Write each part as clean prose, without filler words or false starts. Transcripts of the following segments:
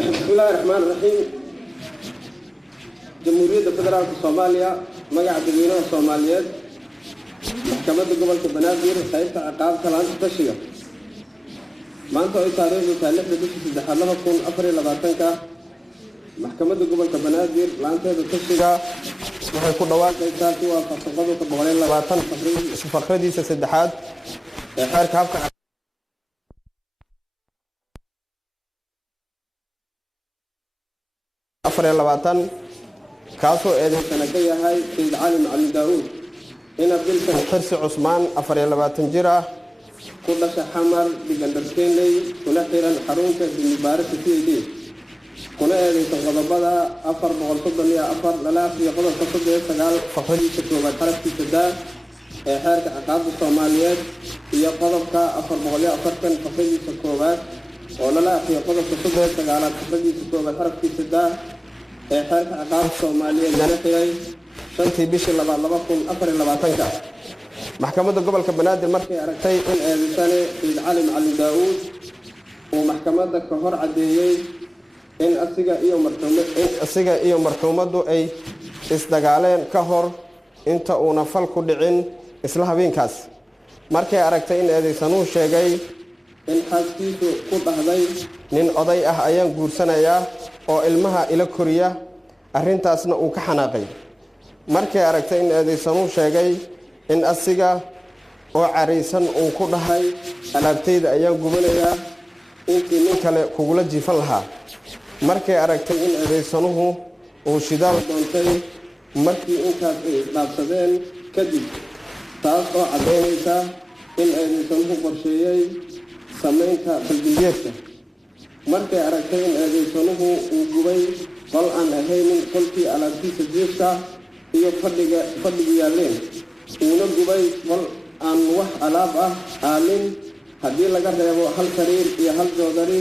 بسم الله الرحمن الرحيم. جمهورية فدرالية الصومالية مقع دولينها الصوماليات محكمة gobolka Banaadir qaybta ciqaabta laanta tashiga maanta ay taariikhdu tahay 6/3/2024 maxkamadda gobolka Banaadir laanteeda tashiga waxay ku dhawaaqaysaa si waafaqsan qodobka 120 faqradiisa saddexaad ee xeerka habka kaasoo eedeysana ka yahay Sayid Cali Macalin Daawud إن أبدلك حرس عثمان أفريل 20 جرة كل شحمر بجندرسين لي كل خيرا حرونك بمبارك في دي كل هذه تغضبها أفر بغلطة لي أفر لا في قدر تصدق سجال فقري شكله بحرك في سداد حركة عقاب الصوماليات هي قدر كأفر بغلية أفر كان فقري شكله ولا لا في قدر تصدق سجال فقري شكله بحرك في سداد حركة عقاب الصوماليات جنحي شنتي بيش لبكم أفر لباتنك محكمة gobolka Banaadir markay aragtay in eedeysane Sayid Cali Macalin Daawud oo maxkamadda ka hor cadeeyay in asiga iyo marxuumadu ay isdagaaleen ka hor inta uuna fal ku dhicin isla habeenkaas markay aragtay in eedeysanuhu sheegay in xaaskiisu ku dhahday nin oday ah ayaan guursanayaa oo ilmaha ila koriya arrintaasna uu ka xanaaqay markay aragtay in eedeysanuhu sheegay in asiga oo careysan uu ku dhahay alaabtayda ayaan gubanayaa intii nin kale kugula jiifan lahaa markay aragtay in eedeysanuhu uu shidaal doontay markii intaas ay dhaafsadeen kadib taas oo caddaynaysa in eedeysanuhu qorsheeyey samaynta faldiyeedka markay aragtay in eedeysanuhu uu gubay qol aan ahaynin qolkii alaabtiisa jiifka iyo fadhigu yaaleen uuna gubay qol aan wax alaab ah aalin haddii laga reebo hal sariir iyo hal joodari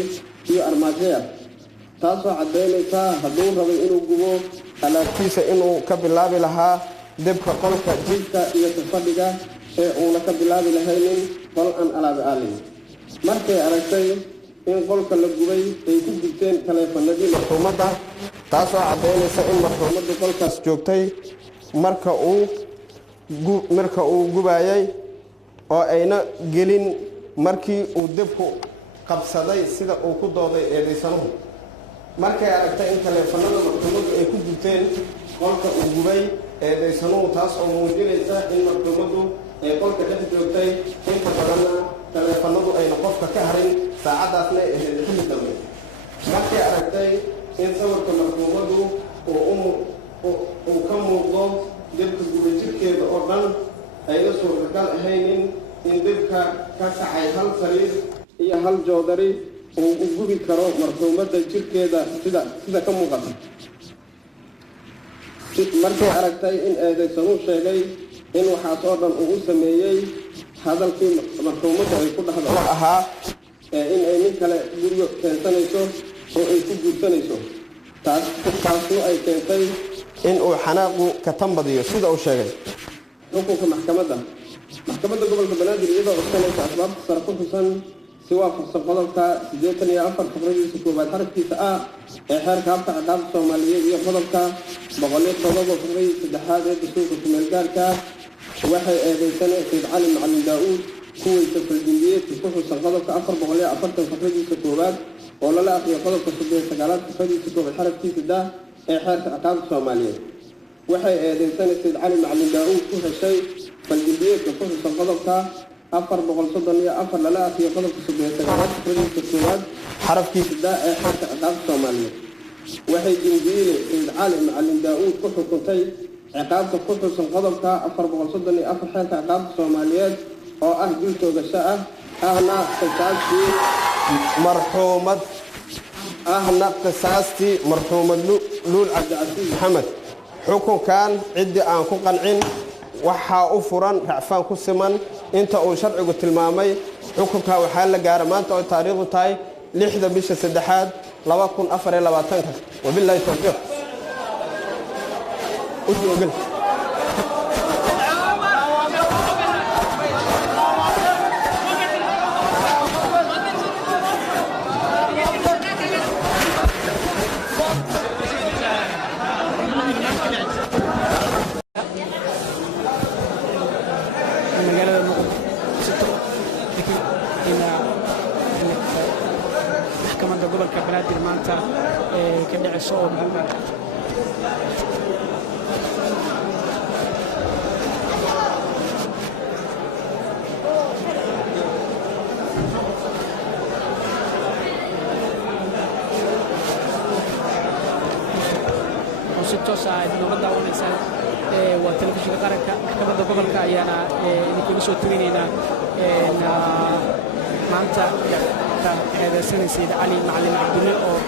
iyo armaajo taasoo caddaynaysa hadduu rabay inuu gubo alaabtiisa inuu ka bilaabi lahaa debka qolka jiifka iyo fadhiga ee uuna ka bilaabi lahaynin qol aan alaab aalin markay aragtay in qolka la gubay ay ku gubteen taleefanadii marxuumadda taasoo caddaynaysa in marxuumaddu qolkaas joogtay marka uu gubayay oo ayna gelin markii uu debku qabsaday sida uu ku dooday eedeysanuhu markay aragtay in taleefanada marxuumaddu ay ku gubteen qolka uu gubay eedeysanuhu taas oo muujinaysa in marxuumaddu ay qolka dhex joogtay inta badanna taleefanadu ayna qofka ka harin saacadaasna ay ahayd xilli dambe markay aragtay in sawirka marxuumaddu uu ka muuqdo debka gubay jirkeeda oo dhan ayna suurtagal ahaynin in debka ka kacay hal sariir iyo hal joodari uu u gubi karo marxuumadda jirkeeda sida ka muuqata markay aragtay in eedeysanuhu sheegay in waxaas oo dhan uu u sameeyey hadalkii marxuumadda ay ku dhahdo oo ahaa in ay nin kale guriga keensanayso oo ay ku guursanayso taasnu ay keentay in uu xanaaqu ka tambadiyo sida uu sheegay xukunka maxkamadda gobolka Banaadir iyadoo codsanaysa asbaabta sare ku xusan si waafaqsan qodobka 84 faqradiisa koowaad xarafkiisa ah ee xeerka habka ciqaabta Soomaaliyeed iyo qodobka 107 faqradiisa saddexaad ee dastuurka ku-meelgaarka waxay eedeysane Sayid Cali Macalin Daawud kuwaysa faldiyeedka ku xusan qodobka 440 faqradiisa koowaad oo lala aqriyo qodobka 39 faqradiisa koowaad xarafkiisa dah ee xeerka ciqaabta Soomaaliyeed waxay eedeysane Sayid Cali Macalin Daawud ku heshay faldiyeedka ku xusan qodobka 434 lala aqriyo qodobka 39 faqradiisa koowaad xarafkiisa dah ee xeerka ciqaabta Soomaaliyeed waxay jinjiile Sayid Cali Macalin Daawud ku xukuntay ciqaabta ku xusan qodobka 434 xeerka ciqaabta Soomaaliyeed oo ah dil toogasho ah ahna qisaastii marxuumad Luul Cabdicasiis Maxamed xukunkan cidii aan ku qancin waxaa u furan racfaan ku siman inta uu sharcigu tilmaamay xukunka waxaa la gaaray maanta oo taariikhdu tahay 6 bisha 3 2024 wabillahi tawfiiq toos ah idinooga daawanaysaan waa telefishinka qaranka maxkamadda gobolka ayaana idinkaga soo tegaynaa maanta eedeysanay Sayid Cali Macalin Cabdulle oo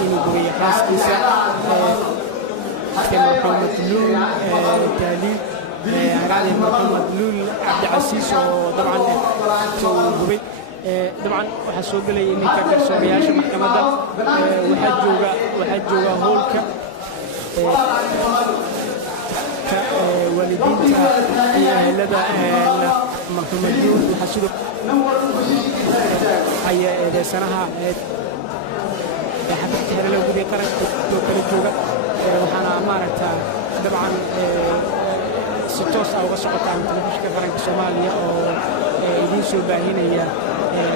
inuu gubay xaaskiisa محمد لول تالي هرعي محمد لول عبد العزيز وطبعا جوبي طبعا وحسوق لي اني كان سورياش محكمه وحجوغا هولكا والدينتا لدى محمد لول وحسوق هي سنها حبيت هذا لو بدي قرأت كل جوجا وحنا مارتا طبعا ستوس أو غسقة عن تلفزيون فرنك الصومالية أو يديسوا باهينية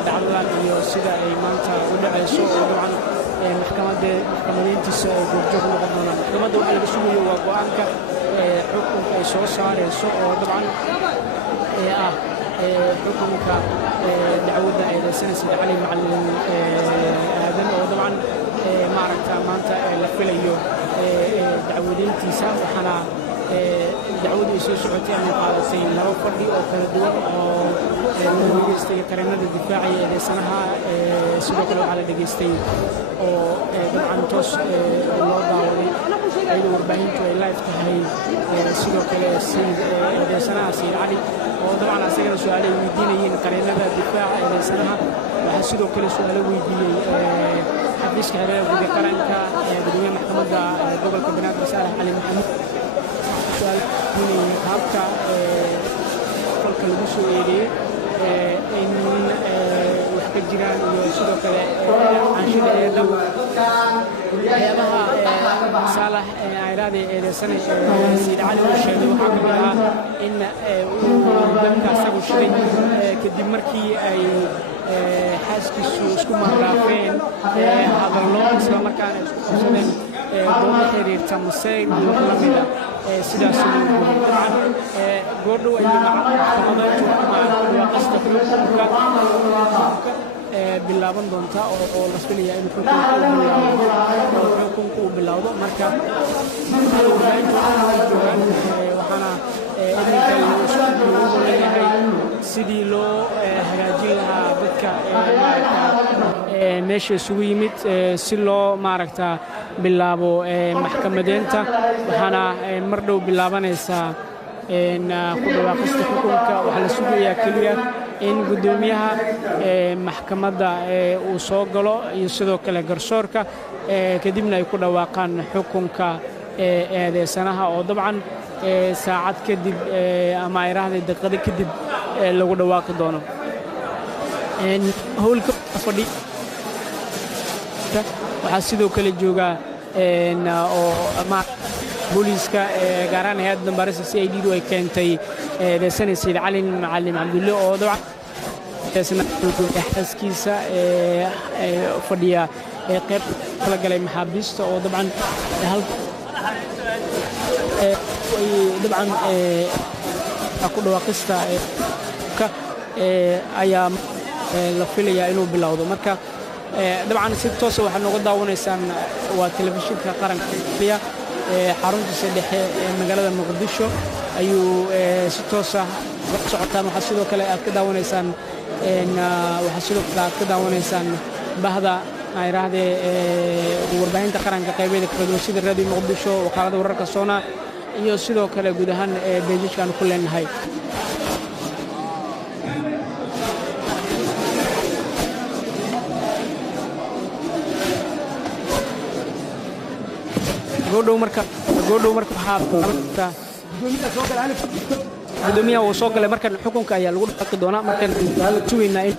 دعوة يوسيدا إيمانتا ودعاء سوء طبعا محكمة تسوء جوجو مقدمنا محكمة وعلى بسوء وقوانك حكم سوء صار سوء طبعا حكمك دعوة إلى سنة سيد علي معلم هذا وطبعا معركة مانتا لفليو دعوة تيسا وحنا دعوة سعودية من قالسين لو فردي أو كردوة أو دقيستي كريمة الدفاعي إلى سنها سلوكلو على دقيستي أو طبعا توس الله داوري أيضا وربعين تو لايف تهاي سلوكلو سيد إلى سنها سيد علي وطبعا أسأل سؤالي ويدينيين كريمة الدفاع إلى سنها وحسدوا كل سؤال ويديني حديث كهذا بدي قرأنك بدون محكمة قبل كبنات رسالة علي محمد سؤال من هابك فلك المسؤولي إن وحكي الجيران يسدوا كذا عن شيء يدو هذا صالح عرادي سنة سيد علي والشهيد وحكمها إن دمك سبوا شيء كدمركي أي حاسكيسو اسكو مغرافين هذا اللون اسلا مركان اسكو قبسدين دوما xiriirta Masayr iyo lamida sidaas طبعا goordhow ay maxkamadeedu waa qasta bilaaban doonta oo la filayo in xukunku uu bilowdo marka waxaana idinka leeyahay sidii loo hagaajin lahaa dadka meesha isugu yimid si loo maaragta bilaabo maxkamadeenta waxaana mar dhow bilaabanaysaa ku dhawaaqista xukunka waxa la sugayaa kaliya in gudoomiyaha maxkamadda uu soo galo iyo sidoo kale garsoorka kadibna ay ku dhawaaqaan xukunka eedeysanaha oo dabcan saacad kadib ama ay raahday daqiiqado kadib lagu dhawaaqi doono howlka fadhi waxaa sidoo kale jooga oo booliiska gaar ahaan hay'adda dambaarista CID ay keentay eedeysane Sayid Cali Macalin Cabdulle oo dabcan xaskiisa fadhiya qayb kala galay maxaabiista oo dabcan dabcan ku dhawaaqista ayaa la filayaa inuu bilowdo marka dabcan si toos ah waxaad nooga daawanaysaan waa telefishinka qaranka xaruntiisa dhexe ee magaalada Muqdisho ayuu si toos ah uga socotaan waxaa sidoo kale aad ka daawanaysaan bahda ay raahdee warbaahinta qaranka qaybeeda kala duwan sida raadiyo Muqdisho wakaalada wararka Soona iyo sidoo kale guud ahaan beejkan ku leenahay goodhow marka waxaa gudoomiyaha uu soo galay markan xukunka ayaa lagu dhaqi doonaa markan sugaynaa in